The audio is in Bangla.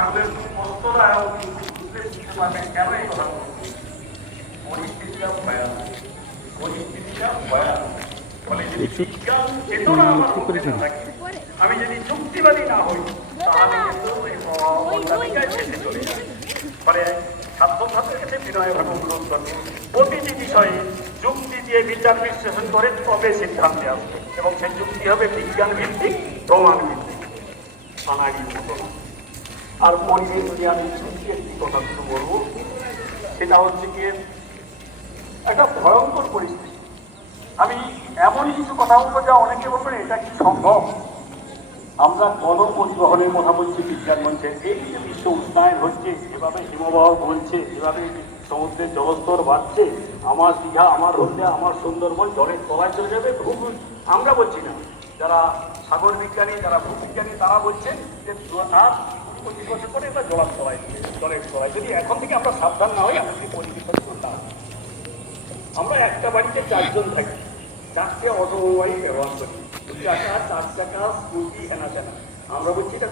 কতটা বুঝতে শিখতে পারবেন কেন এই কথা পরিস্থিতিটা ভয়ানক। পরিস্থিতিটা ভয়ানক। ফলে যদি বিজ্ঞান চেতনা আমার মধ্যে না থাকে, আমি যদি যুক্তিবাদী না হই তাহলে কিন্তু চলে ফলে ছাত্রছাত্রের কাছে অনুরোধ করবে প্রতিটি বিষয়ে যুক্তি দিয়ে বিচার বিশ্লেষণ করে তবে সিদ্ধান্তে আসবে। এবং সেই যুক্তি হবে বিজ্ঞান ভিত্তিক প্রমাণ ভিত্তিক আনাগির মতো। আর পরিবেশ নিয়ে আমি একটি কথা শুধু বলব, সেটা হচ্ছে গিয়ে একটা ভয়ঙ্কর পরিস্থিতি। আমি এমনই কিছু কথা বলব যা অনেকে বলবেন, এটা কি সম্ভব? আমরা গণপরিবহনের কথা বলছি, বিজ্ঞান মঞ্চে এই যে বিশ্ব উষ্ণায়ন হচ্ছে, এভাবে হিমবাহ বলছে এভাবে সমুদ্রের জলস্তর বাড়ছে, আমার দীঘা, আমার হলদিয়া আমার সুন্দরবন, জলের তলায় চলে যাবে আমরা বলছি না। যারা সাগর বিজ্ঞানী, যারা ভূবিজ্ঞানী তারা বলছেন যে আর কুড়ি পঁচিশ বছর পরে এটা জলার তলায় জলের তলায় যদি এখন থেকে আমরা সাবধান না হই আমাদের পরিবেশের না আমরা একটা বাড়িতে চারজন থাকি, চারটে অটোমোবাইল ব্যবহার করি। চাকা চার চাকা স্কুটি চাকা আমরা বলছি এটা